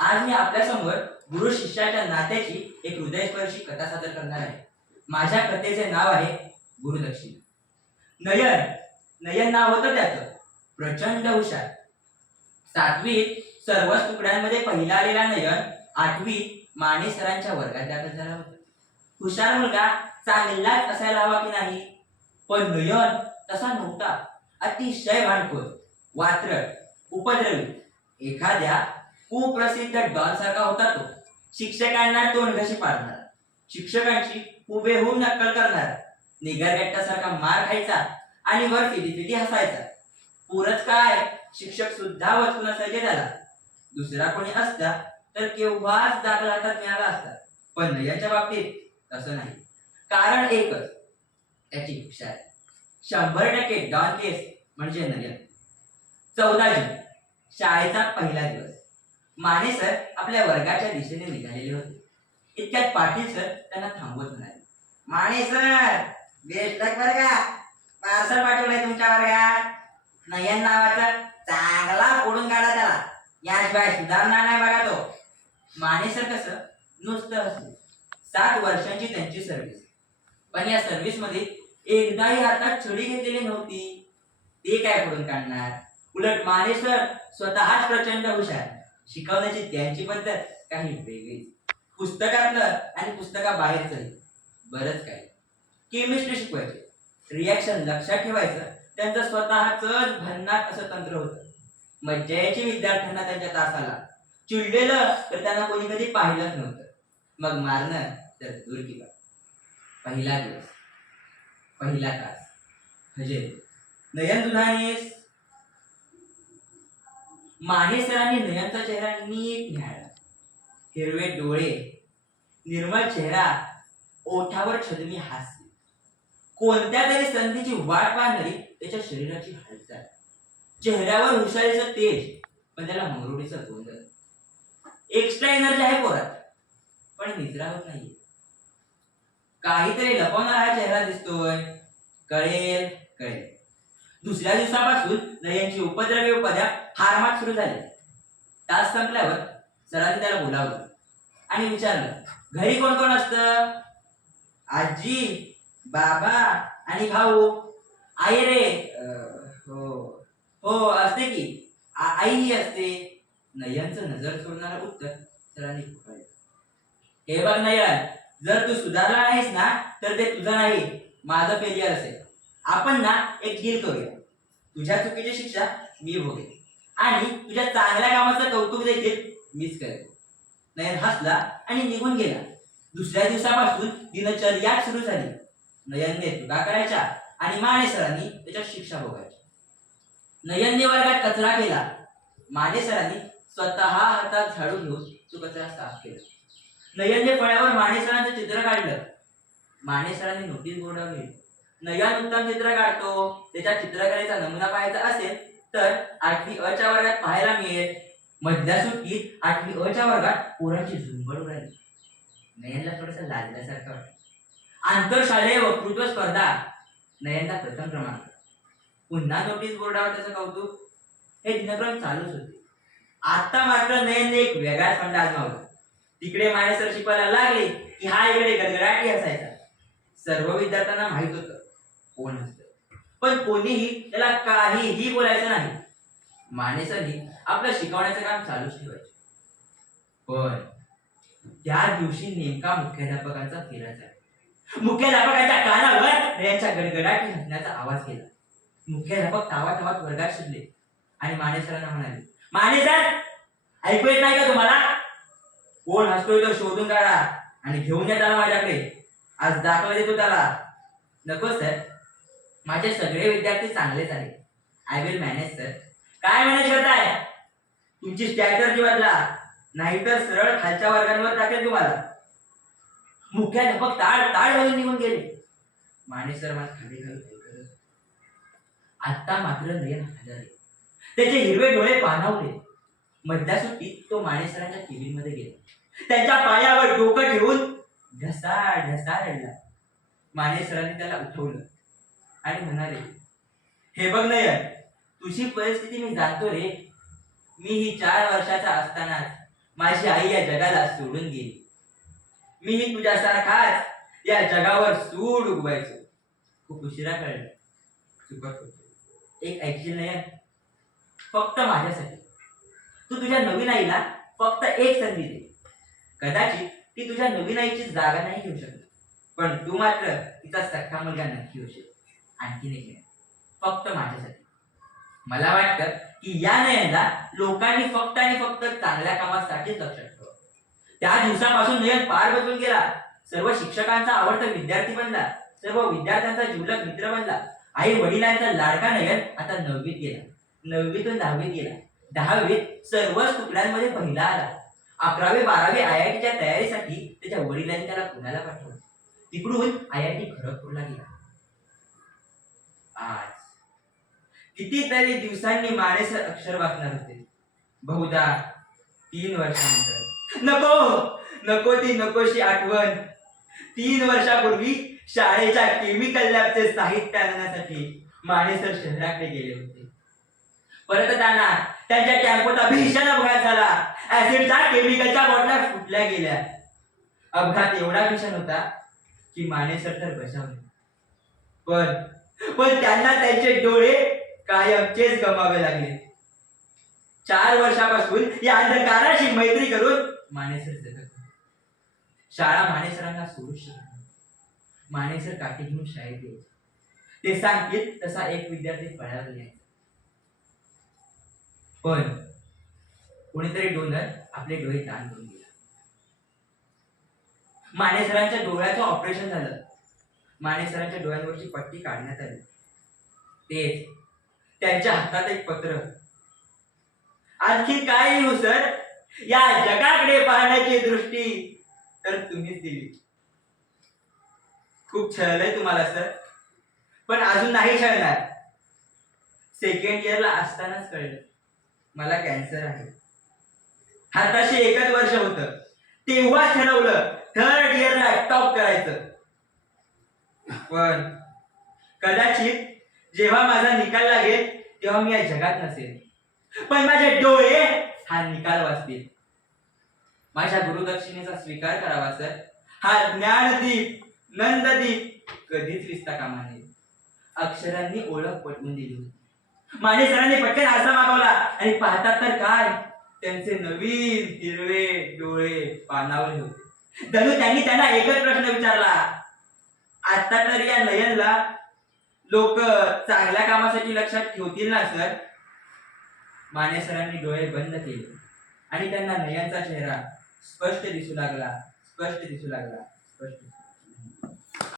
आज मी आपल्या समोर गुरु शिष्याच्या नात्याची एक हृदयस्पर्शी कथा सादर करणार आहे. माझ्या कथेचे नाव आहे गुरुदक्षिणा. नयन नयन नाव होतं त्याचं. प्रचंड हुशार. 7वीत सर्वच तुकड्यांमध्ये पहिला आलेला नयन 8वीत माने सरांच्या वर्गात दाखल झाला होता. हुशार मुलगा चांगलाच असायला हवा की नाही, पण नयन तसा नव्हता. अतिशय भांडखोर, वात्रट, उपद्रवी, एखाद्या कुप्रसिद्ध डॉन सारखा होता तो. शिक्षकांना तोंडघशी पाडणार, शिक्षकांची हुबेहूब नक्कल करणार, निगरगट्टासारखा मार खायचा आणि वर फिदी हसायचा. पुरच काय, शिक्षक सुद्धा वचकून असायचे त्याला. दुसरा कोणी असता तर केव्हाच दाखला हातात मिळाला असता, पण नयनच्या बाबतीत तसं नाही. कारण एकच, त्याची हुशार. 100% डॉन केस म्हणजे नयन. 14 जून, शाळेचा पहिला दिवस. माने सर आपल्या वर्गाच्या दिशेने निघालेले होते. इतक्यात पाटील सर त्यांना थांबवत म्हणाले, माने सर, बेस्ट लक बरं का, पार्सल पाठवलंय तुमच्या वर्गात. नयन नावाचा चांगला फोडून काढा त्याला, याशिवाय सुधारणार नाही बघा तो. माने सर कसं नुसतं हसले. 7 वर्षांची त्यांची सर्व्हिस, पण या सर्व्हिस मध्ये एकदाही हातात छडी घेतलेली नव्हती. ते काय फोडून काढणार. उलट माने सर स्वतःच प्रचंड हुशार. शिकवण्याची त्यांची पद्धत काही वेगळी. पुस्तकातलं आणि पुस्तकाबाहेरचं बरंच काही. केमिस्ट्री शिकवायचे, रिॲक्शन लक्षात ठेवायचं त्यांचं स्वतःच भन्नाट असं तंत्र होतं. मज्जा यायची विद्यार्थ्यांना त्यांच्या तासाला. चिडलेलं तर त्यांना कोणी कधी पाहिलंच नव्हतं. मग मारणं तर दूर की बात. पहिला दिवस, पहिला तास. म्हणजे नयन दुधानेस. माने सरांनी नयनचा चेहरा नीट न्याहाळला. हिरवे डोळे, निर्मळ चेहरा, ओठावर छलनी हास्य. कोणत्या तरी संधीची वाट पाहणारी त्याच्या शरीराची हालचाल. चेहऱ्यावर हुशारीचं तेज, पण त्याला मरुडीचं गोंधळ. एक्स्ट्रा एनर्जी आहे पोरात, पण निद्रा होत नाहीये. काहीतरी लपवणारा हा चेहरा दिसतोय. कळेल कळेल. दुसऱ्या दिवसापासून नयनची उपद्रवी उपद्या हारमात सुरू झाली. तास संपल्यावर सरांनी त्याला बोलावलं आणि विचारलं, घरी कोण कोण असतं. आजी, बाबा आणि भाऊ. आई रे, हो हो असते की, आईही असते. नयनचं नजर सोडणारं उत्तर सरांनी फुकवलं. हे बघ नयन, जर तू सुधारला नाहीस ना तर ते तुझं नाही, माझं फेलियर असेल. आपण ना एक डील करूया. तुझ्या चुकीची शिक्षा मी भोगेन आणि तुझ्या चांगल्या कामाचं कौतुक देखील मीच करेन. नयन हसला आणि निघून गेला. दुसऱ्या दिवसापासून दिनचर्या सुरू झाली. नयनने चुका करायच्या आणि माने सरांनी त्याच्या शिक्षा भोगायच्या. नयनने वर्गात कचरा केला. माने सरांनी स्वतः हातात झाडू घेऊन तो कचरा साफ केला. नयनने फळ्यावर माने सरांचं चित्र काढलं. माने सरांनी नोटीस बोर्डावर लिहिलं, नयन उत्तम चित्र काढतो. त्याच्या चित्रकलेचा नमुना पाहायचा असेल तर 8वी अ च्या वर्गात पाहायला मिळेल. मधल्या सुट्टीत 8वी अ च्या वर्गात पोरांची झुंबड उडाली. नयनला थोडंसं लाजल्यासारखं वाटलं. आंतरशालेय वक्तृत्व स्पर्धा, नयनला प्रथम क्रमांक. पुन्हा नोटीस बोर्डावर त्याचं कौतुक. हे दिनक्रम चालूच होते. आता मात्र नयनने एक वेगळाच फंड आजमावला. तिकडे माने सर शिकवायला लागले की हा इकडे गडगडाटी असायचा. सर्व विद्यार्थ्यांना माहित होतं कोण असतं, पण कोणीही त्याला काहीही बोलायचं नाही. माने सरनी आपलं शिकवण्याचं काम चालूच ठेवायचे. पण त्या दिवशी नेमका मुख्याध्यापकांचा फेरा झाला. मुख्याध्यापकांच्या कानावर यांच्या गडगडाटी हसण्याचा आवाज केला. मुख्याध्यापक तावातावात वर्गात शिरले आणि माने सरांना म्हणाले, माने सर, ऐकू येत नाही का तुम्हाला? कोण हसतोय तर शोधून काढा आणि घेऊन या त्याला माझ्याकडे. आज दाखला देतो त्याला. नको सर, माझे सगळे विद्यार्थी चांगलेच आहेत. I will manage sir. काय मॅनेज करताय? तुमची स्ट्रॅटर्जी बदला, नाहीतर सरळ खालच्या वर्गांवर टाकेल तुम्हाला. मुख्याध्यापक ताळ ताळ घालून निघून गेले. माने सर मला खाली घालून ऐकत. आता मात्र नयन हादरले. त्याचे हिरवे डोळे पाणावले. मधल्या सुट्टीत तो माने सरांच्या केबिन मध्ये गेला. त्यांच्या पायावर डोकं ठेवून ढसा ढसा रडला. माने सरांनी त्याला उठवलं आणि म्हणाले, हे बघ नयन, तुझी परिस्थिती मी जाणतो रे. मी ही 4 वर्षाचा असतानाच माझी आई या जगाला सोडून गेली. मीही तुझ्यासारखाच या जगावर सूड उगवायचो. खूप उशिरा कळलं चुकत होतो. एक ऐकशील नयन, फक्त माझ्यासाठी. तू तुझ्या नवीन आईला फक्त एक संधी दे. कदाचित ती तुझ्या नवीन आईची जागा नाही घेऊ शकत, पण तू मात्र तिचा सख्खा मुलगा नक्की होशील. आणखीन एक नयन, फक्त माझ्यासाठी. मला वाटतं की या नयनला लोकांनी फक्त आणि फक्त चांगल्या कामासाठीच लक्षात ठेवलं. त्या दिवसापासून नयन पार बदलून गेला. सर्व शिक्षकांचा आवडता विद्यार्थी बनला. सर्व विद्यार्थ्यांचा जिवलग मित्र बनला. आई वडिलांचा लाडका नयन आता 9वीत गेला. 9वीतून 10वीत गेला. 10वीत सर्वच तुकड्यांमध्ये पहिला आला. 11वी 12वी IITच्या तयारीसाठी त्याच्या वडिलांनी त्याला पुण्याला पाठवलं. तिकडून IIT खडगपूरला गेला. आज कितीतरी दिवसांनी मानेसर अक्षर वाचणार होते. बहुधा 3 वर्षानंतर. नको नको ती नकोशी आठवण. 3 वर्षापूर्वी शाळेच्या केमिकल लॅबचे साहित्य आणण्यासाठी मानेसर शहराकडे गेले होते. परतताना त्यांच्या टेम्पोचा भीषण अपघात झाला. ऍसिडच्या केमिकलच्या बॉटल्या फुटल्या गेल्या. अपघात एवढा भीषण होता की मानेसर तर बचावले, पण त्यांना त्यांचे डोळे कायमचेच गमावे लागले. 4 वर्षापासून या अंधकाराशी मैत्री करून मानेसर जगत होते. शाळा मानेसरांना सोडू शकत नाही. मानेसर काठी घेऊन शाळेत यायचे. ते सांगतील तसा एक विद्यार्थी फळ्यावर यायचा. पण कोणीतरी डोनर आपले डोळे दान करून गेला. मानेसरांच्या डोळ्याचं ऑपरेशन झालं. मानेसरांच्या डोळ्यांवरची पट्टी काढण्यात आली. तेच त्यांच्या हातात एक पत्र. आणखी काय लिहू सर? या जगाकडे पाहण्याची दृष्टी तर तुम्हीच दिली. खूप छळलंय तुम्हाला सर, पण अजून नाही छळणार. 2nd इयरला असतानाच कळलं मला कॅन्सर आहे. हाताशी 1च वर्ष होतं, तेव्हा ठरवलं 3rd इयरला टॉप करायचं. पण कदाचित जेव्हा माझा निकाल लागेल तेव्हा मी या जगात नसेल, पण माझे डोळे हा निकाल वाचतील. माझ्या गुरुदक्षिणेचा स्वीकार करावा सर. हा ज्ञानदीप नंददीप कधीच विसता कामा नये. अक्षरांनी ओळख पटवून दिली होती. मानेसरांनी पटकन आरसा मागवला आणि पाहतात तर काय, त्यांचे नवीन हिरवे डोळे पानावर होते. जणू त्यांनी त्यांना एकच प्रश्न विचारला. आता तर या नयनला लोक चांगल्या कामासाठी लक्षात ठेवतील ना सर? मानेसरांनी डोळे बंद केले आणि त्यांना नयनचा चेहरा स्पष्ट दिसू लागला.